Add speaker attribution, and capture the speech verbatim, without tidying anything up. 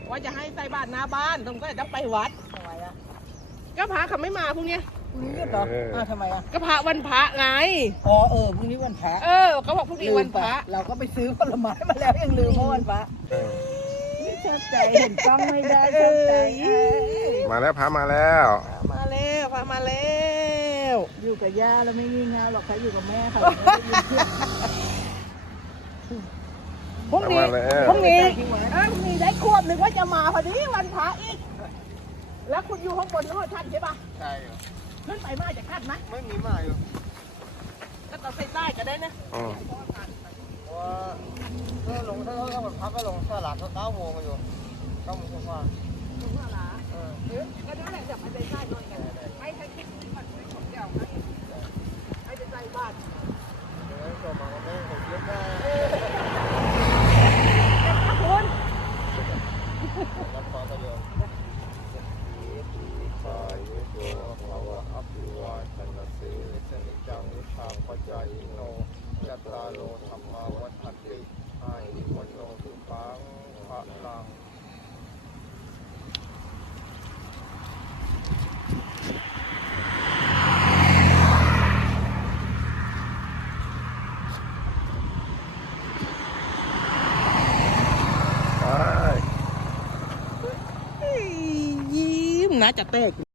Speaker 1: ว่าจะให้ใส่บาตรหน้าบ้านตรงก็จะไปวัดทำไมอ่ะก็พระเขาไม่มาพรุ่งนี้พรุ่งนี้เหรออ้าวทำไมอ่ะก็พระวันพระไงอ๋อเออพรุ่งนี้วันพระเออเขาบอกพรุ่งนี้วันพระเราก็ไปซื้อผลไม้มาแล้วยังลืมเมื่อวันพระชอบใจเห็นกล้องไม่ได้ชอบใจ
Speaker 2: มาแล้วพามาแล้ว
Speaker 1: มาแล้วพามาแล้วอยู่กับย่าแล้วไม่งี่เง่าหรอกใครอยู่กับแม่ค่ะพรุ่งนี้พรุ่งนี้เออพรุ่งนี้ได้ควบหนึ่งว่าจะมาพอดีวันพระอีกแล้วคุณอยู่ข้างบนนู้นท่านใช่ปะ
Speaker 2: ใช่
Speaker 1: ขึ้นไปมาจากท่านไหม
Speaker 2: ไม่มีมาอยู่
Speaker 1: ก็ต้องใส่ใต้ก็ได้นะ
Speaker 2: ว่าก็ลงถ้าเขาพักก็ลงสลัดก็เก้าโมงมาอยู่เก้าโมงกว่า
Speaker 1: ลงมาละเออก็นั่นแหละเดี๋ยวไปใส่ใต้ด้วยกันให้ใช้คิดนี้ก่อนให้ผมเดี่ยวให้ให้ไปใส่บ้าน
Speaker 2: เดี๋ยวส่งมาก็ไม่ผมเยอะได้
Speaker 1: คุณ
Speaker 2: รับฟังประโยชน์ไปตัวภาวะอภิวาทนาสีสนิจังวิชาปัจจายโนยัตตาโลธรรมาวัฏติอายุวันโนสุขังพระลัง
Speaker 1: ยิ้มนะจะเตก